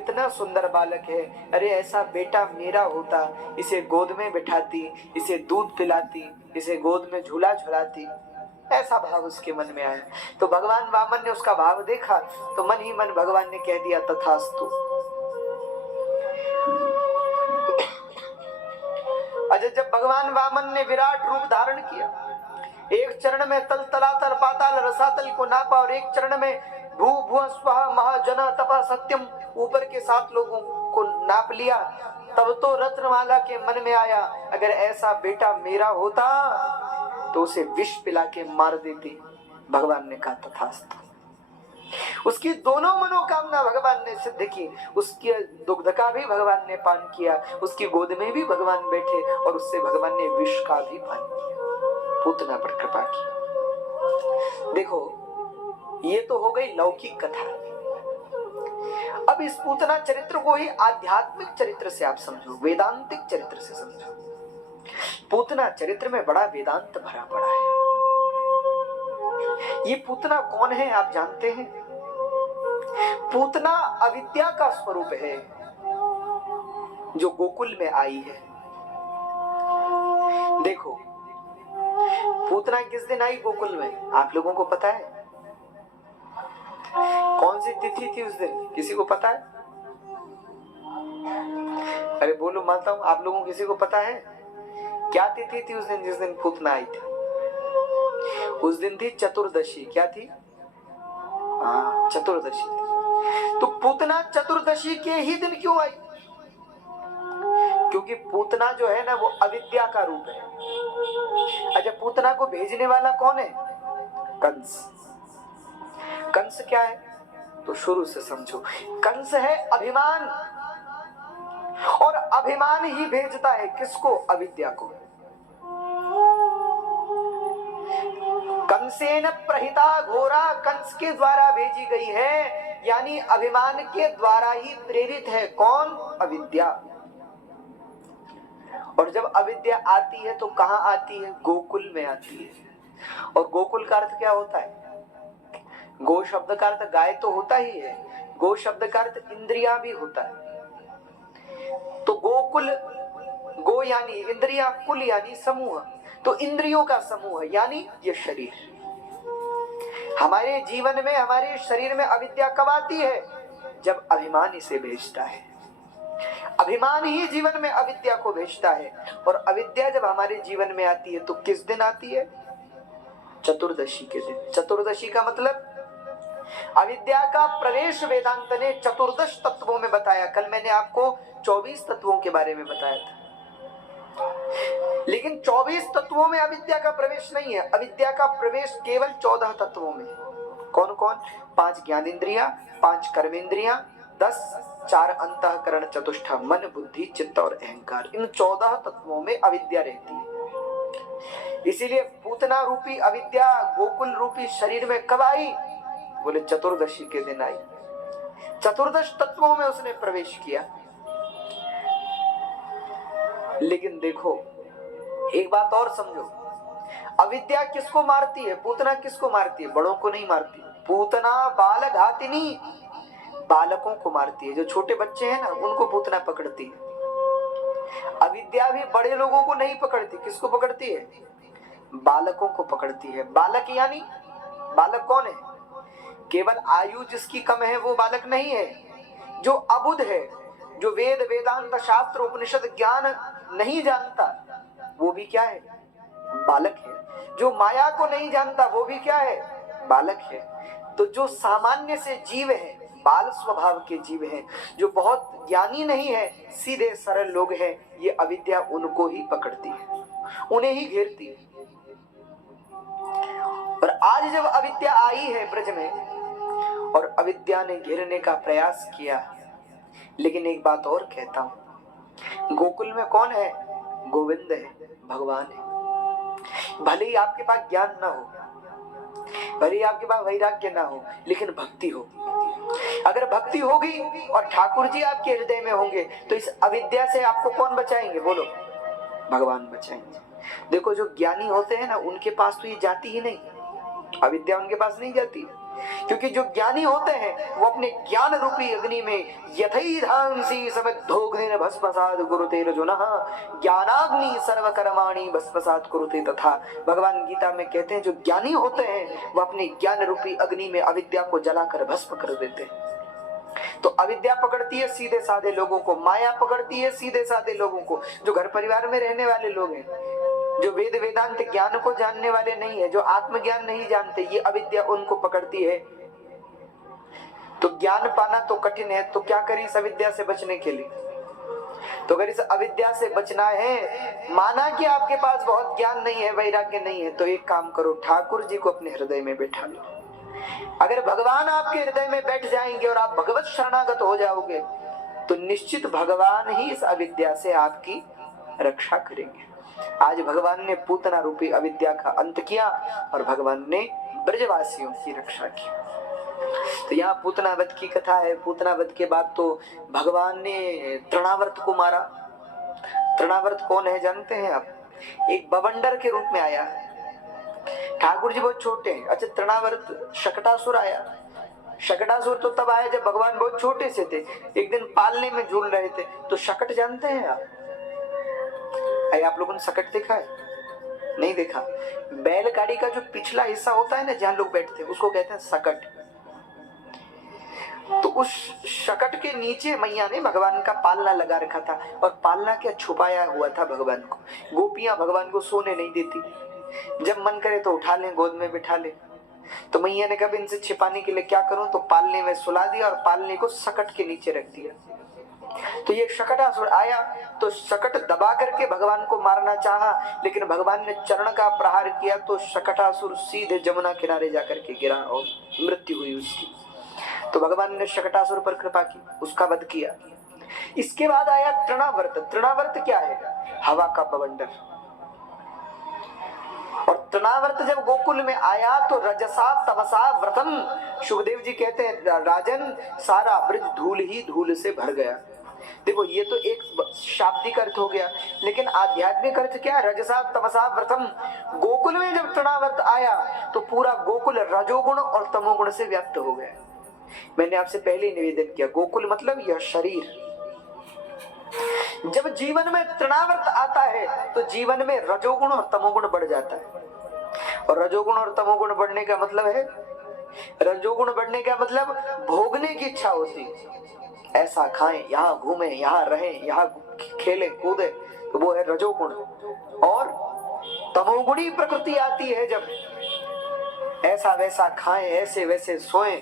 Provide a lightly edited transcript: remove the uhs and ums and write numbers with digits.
कितना सुंदर बालक है, अरे ऐसा बेटा मेरा होता, इसे गोद में बिठाती, इसे दूध पिलाती, इसे गोद में झूला झुलाती। ऐसा भाव उसके मन में आया। तो भगवान वामन ने उसका भाव देखा तो मन ही मन भगवान ने कह दिया तथास्तु। अच्छा, जब भगवान वामन ने विराट रूप धारण किया, एक चरण में तल तलातल पाताल रसातल को नापा और एक चरण में भू भुव स्वः महाजन तपः सत्यम ऊपर के 7 लोगों को नाप लिया, तब तो रत्नमाला के मन में आया अगर ऐसा बेटा मेरा होता तो उसे विष पिला के मार देती। भगवान ने कहा तथास्तु। उसकी दोनों मनोकामना भगवान ने सिद्ध की। उसकी दुग्ध का भी भगवान ने पान किया, उसकी गोद में भी भगवान बैठे और उससे भगवान ने विष का भी पान किया। पूतना पर कृपा की। देखो, ये तो हो गई लौकिक कथा। अब इस पूतना चरित्र को ही आध्यात्मिक चरित्र से आप समझो, वेदांतिक चरित्र से समझो। पूतना चरित्र में बड़ा वेदांत भरा पड़ा है। ये पूतना कौन है आप जानते हैं? पूतना अविद्या का स्वरूप है जो गोकुल में आई है। देखो, पूतना किस दिन आई गोकुल में आप लोगों को पता है? कौन सी तिथि थी उस दिन, किसी को पता है? अरे बोलो माताओं, आप लोगों को किसी को पता है क्या तिथि थी उस दिन जिस दिन पूतना आई थी? उस दिन थी चतुर्दशी। क्या थी? हाँ, चतुर्दशी थी। तो पूतना चतुर्दशी के ही दिन क्यों आई? क्योंकि पूतना जो है ना वो अविद्या का रूप है। अच्छा, पूतना को भेजने वाला कौन है? कंस। कंस क्या है तो शुरू से समझो। कंस है अभिमान, और अभिमान ही भेजता है किसको? अविद्या को। कंसेन प्रहिता घोरा, कंस के द्वारा भेजी गई है, यानी अभिमान के द्वारा ही प्रेरित है। कौन? अविद्या। और जब अविद्या आती है तो कहां आती है? गोकुल में आती है। और गोकुल का अर्थ क्या होता है? गो शब्द का अर्थ गाय तो होता ही है, गो शब्द का अर्थ इंद्रिया भी होता है। तो गोकुल, गो यानी इंद्रिया, कुल यानी समूह, तो इंद्रियों का समूह यानी ये शरीर। हमारे जीवन में, हमारे शरीर में अविद्या कब आती है? जब अभिमान इसे भेजता है। अभिमान ही जीवन में अविद्या को भेजता है। और अविद्या जब हमारे जीवन में आती है तो किस दिन आती है? चतुर्दशी के दिन। चतुर्दशी का मतलब अविद्या का प्रवेश वेदांत ने चतुर्दश तत्वों में बताया। कल मैंने आपको 24 तत्वों के बारे में बताया था, लेकिन 24 तत्वों में अविद्या का प्रवेश नहीं है। अविद्या का प्रवेश केवल 14 तत्वों में। कौन कौन? 5 ज्ञानेंद्रियां, 5 कर्मेंद्रियां, 10 4 अंतःकरण, चतुष्ट मन बुद्धि चित्त और अहंकार। इन 14 तत्वों में अविद्या रहती है। इसीलिए पूतना रूपी अविद्या गोकुल रूपी शरीर में कब आई? बोले चतुर्दशी के दिन आई। चतुर्दश तत्वों में उसने प्रवेश किया। लेकिन देखो, एक बात और समझो, अविद्या किसको मारती है? पूतना किसको मारती है? बड़ों को नहीं मारती। पूतना बाल घातिनी, बालकों को मारती है। जो छोटे बच्चे हैं ना, उनको पूतना पकड़ती है। अविद्या भी बड़े लोगों को नहीं पकड़ती। किसको पकड़ती है? बालकों को पकड़ती है। बालक यानी, बालक कौन है? केवल आयु जिसकी कम है वो बालक नहीं है। जो अबुध है, जो वेद वेदांत शास्त्र उपनिषद ज्ञान नहीं जानता, वो भी क्या है? बालक है। जो माया को नहीं जानता वो भी क्या है? बालक है। तो जो सामान्य से जीव है, बाल स्वभाव के जीव हैं, जो बहुत ज्ञानी नहीं है, सीधे सरल लोग हैं, ये अविद्या उनको ही पकड़ती है, उन्हें ही घेरती है। और आज जब अविद्या आई है ब्रज में और अविद्या ने घेरने का प्रयास किया, लेकिन एक बात और कहता हूं, गोकुल में कौन है? गोविंद है, भगवान है। भले ही आपके पास ज्ञान ना हो, भले ही आपके पास वैराग्य ना हो, लेकिन भक्ति हो। अगर भक्ति होगी और ठाकुर जी आपके हृदय में होंगे तो इस अविद्या से आपको कौन बचाएंगे? बोलो, भगवान बचाएंगे। देखो, जो ज्ञानी होते हैं ना, उनके पास तो ये जाती ही नहीं, अविद्या उनके पास नहीं जाती। क्योंकि जो ज्ञानी होते हैं वो अपने ज्ञान रूपी अग्नि में यथैधांसी समिद्धोग्निर भस्मसात् कुरुते अर्जुनः ज्ञानाग्नि सर्वकर्माणि भस्मसात् कुरुते तथा। भगवान गीता में कहते हैं जो ज्ञानी होते हैं वो अपने ज्ञान रूपी अग्नि में अविद्या को जलाकर भस्म कर देते हैं। तो अविद्या पकड़ती है सीधे साधे लोगों को, माया पकड़ती है सीधे साधे लोगों को, जो घर परिवार में रहने वाले लोग हैं, जो वेद वेदांत ज्ञान को जानने वाले नहीं है, जो आत्मज्ञान नहीं जानते, ये अविद्या उनको पकड़ती है। तो ज्ञान पाना तो कठिन है, तो क्या करें इस अविद्या से बचने के लिए? तो अगर इस अविद्या से बचना है, माना कि आपके पास बहुत ज्ञान नहीं है, वैराग्य नहीं है, तो एक काम करो, ठाकुर जी को अपने हृदय में बैठा लो। अगर भगवान आपके हृदय में बैठ जाएंगे और आप भगवत शरणागत हो जाओगे तो निश्चित भगवान ही इस अविद्या से आपकी रक्षा करेंगे। आज भगवान ने पूतना रूपी अविद्या का अंत किया और भगवान ने ब्रजवासियों की रक्षा की। तो यहाँ पूतना वध की कथा है। पूतना वध के बाद तो भगवान ने तृणावर्त को मारा। तृणावर्त कौन है जानते हैं आप? एक बवंडर के रूप में आया। ठाकुर जी बहुत छोटे हैं। अच्छा, तृणावर्त शकटासुर आया। शकटासुर तो तब आया जब भगवान बहुत छोटे से थे। एक दिन पालने में झूल रहे थे। तो शकट जानते हैं आप? आप लोगों ने शकट देखा है? नहीं देखा। बैलगाड़ी का जो पिछला हिस्सा होता है ना, जहां लोग बैठते हैं, उसको कहते हैं शकट। तो उस शकट के नीचे मैया ने भगवान का पालना लगा रखा था। और पालना क्या छुपाया हुआ था भगवान को। गोपियां भगवान को सोने नहीं देती, जब मन करे तो उठा लें, गोद में बिठा ले। तो मैया ने कहा इनसे छिपाने के लिए क्या करूं, तो पालने में सुला दिया और पालने को शकट के नीचे रख दिया। तो ये शकटासुर आया तो शकट दबा करके भगवान को मारना चाहा, लेकिन भगवान ने चरण का प्रहार किया तो शकटासुर सीधे जमुना किनारे जाकर के गिरा और मृत्यु हुई उसकी। तो भगवान ने शकटासुर पर कृपा की, उसका वध किया। इसके बाद आया तृणावर्त। तृणावर्त क्या है? हवा का बवंडर। और तृणावर्त जब गोकुल में आया तो रजसा तमसा व्रतम, सुखदेव जी कहते हैं राजन सारा ब्रज धूल ही धूल से भर गया। देखो ये तो एक शाब्दिक अर्थ हो गया, लेकिन आध्यात्मिक अर्थ क्या है? रजसा तमसा व्रतम। गोकुल में जब तृणावर्त आया तो पूरा गोकुल रजोगुण और तमोगुण से व्याप्त हो गया। मैंने आपसे पहले ही निवेदन किया, गोकुल मतलब यह शरीर। जब जीवन में तृणावर्त आता है तो जीवन में रजोगुण और तमोगुण बढ़ जाता है। और रजोगुण और तमोगुण बढ़ने का मतलब है, रजोगुण बढ़ने का मतलब भोगने की इच्छा होती है। ऐसा खाएं, यहाँ घूमें, यहाँ रहें, यहाँ खेलें कूदें, तो वो है रजोगुण। और तमोगुणी प्रकृति आती है जब ऐसा वैसा खाएं, ऐसे वैसे सोएं,